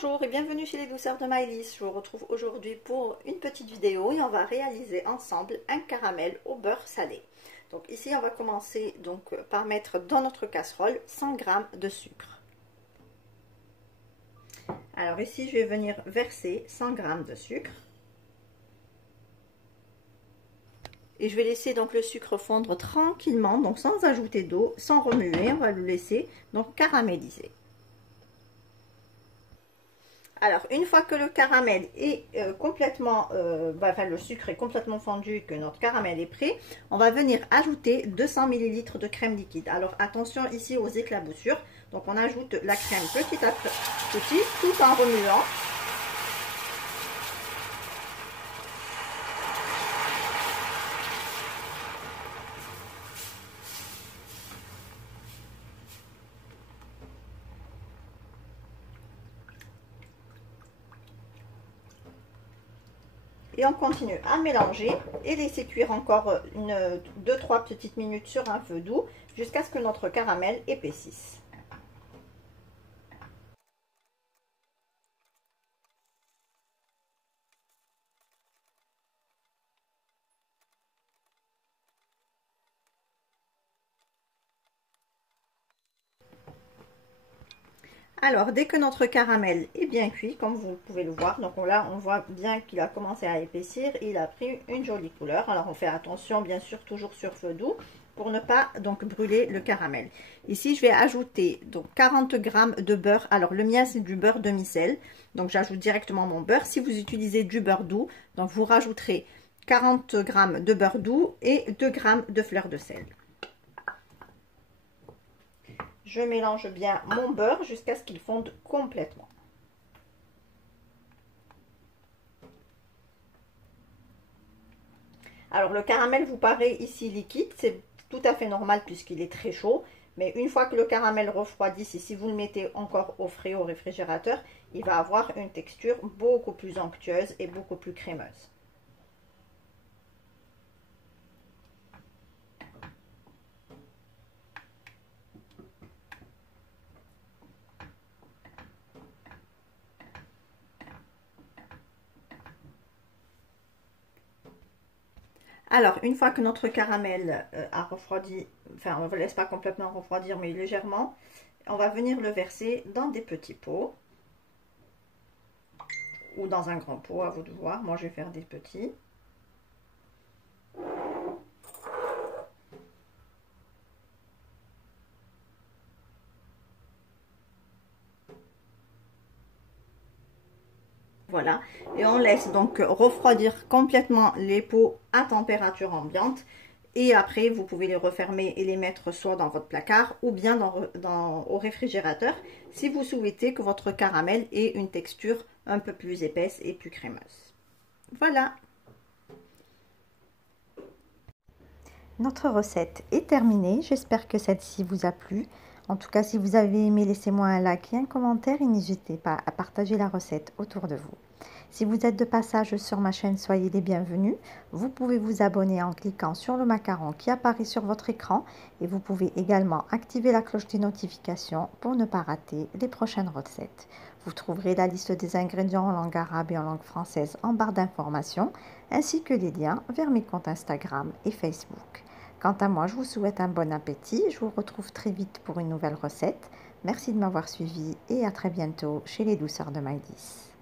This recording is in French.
Bonjour et bienvenue chez les douceurs de Maëlys. Je vous retrouve aujourd'hui pour une petite vidéo et on va réaliser ensemble un caramel au beurre salé. Donc ici on va commencer par mettre dans notre casserole 100 g de sucre. Alors ici je vais venir verser 100 g de sucre. Et je vais laisser donc le sucre fondre tranquillement, donc sans ajouter d'eau, sans remuer, on va le laisser donc caraméliser. Alors, une fois que le caramel est complètement, le sucre est complètement fondu et que notre caramel est prêt, on va venir ajouter 200 ml de crème liquide. Alors, attention ici aux éclaboussures. Donc, on ajoute la crème petit à petit, tout en remuant. Et on continue à mélanger et laisser cuire encore 2-3 petites minutes sur un feu doux jusqu'à ce que notre caramel épaississe. Alors, dès que notre caramel est bien cuit, comme vous pouvez le voir, donc là, on voit bien qu'il a commencé à épaissir, il a pris une jolie couleur. Alors, on fait attention, bien sûr, toujours sur feu doux, pour ne pas donc brûler le caramel. Ici, je vais ajouter donc 40 g de beurre. Alors, le mien, c'est du beurre demi-sel, donc j'ajoute directement mon beurre. Si vous utilisez du beurre doux, donc vous rajouterez 40 g de beurre doux et 2 g de fleur de sel. Je mélange bien mon beurre jusqu'à ce qu'il fonde complètement. Alors le caramel vous paraît ici liquide, c'est tout à fait normal puisqu'il est très chaud. Mais une fois que le caramel refroidisse et si vous le mettez encore au frais au réfrigérateur, il va avoir une texture beaucoup plus onctueuse et beaucoup plus crémeuse. Alors, une fois que notre caramel a refroidi, enfin on ne le laisse pas complètement refroidir, mais légèrement, on va venir le verser dans des petits pots ou dans un grand pot, à vous de voir. Moi, je vais faire des petits. Voilà, et on laisse donc refroidir complètement les pots à température ambiante. Et après, vous pouvez les refermer et les mettre soit dans votre placard ou bien au réfrigérateur si vous souhaitez que votre caramel ait une texture un peu plus épaisse et plus crémeuse. Voilà. Notre recette est terminée. J'espère que celle-ci vous a plu. En tout cas, si vous avez aimé, laissez-moi un like et un commentaire et n'hésitez pas à partager la recette autour de vous. Si vous êtes de passage sur ma chaîne, soyez les bienvenus. Vous pouvez vous abonner en cliquant sur le macaron qui apparaît sur votre écran et vous pouvez également activer la cloche des notifications pour ne pas rater les prochaines recettes. Vous trouverez la liste des ingrédients en langue arabe et en langue française en barre d'informations ainsi que les liens vers mes comptes Instagram et Facebook. Quant à moi, je vous souhaite un bon appétit. Je vous retrouve très vite pour une nouvelle recette. Merci de m'avoir suivi et à très bientôt chez les douceurs de Maëlys.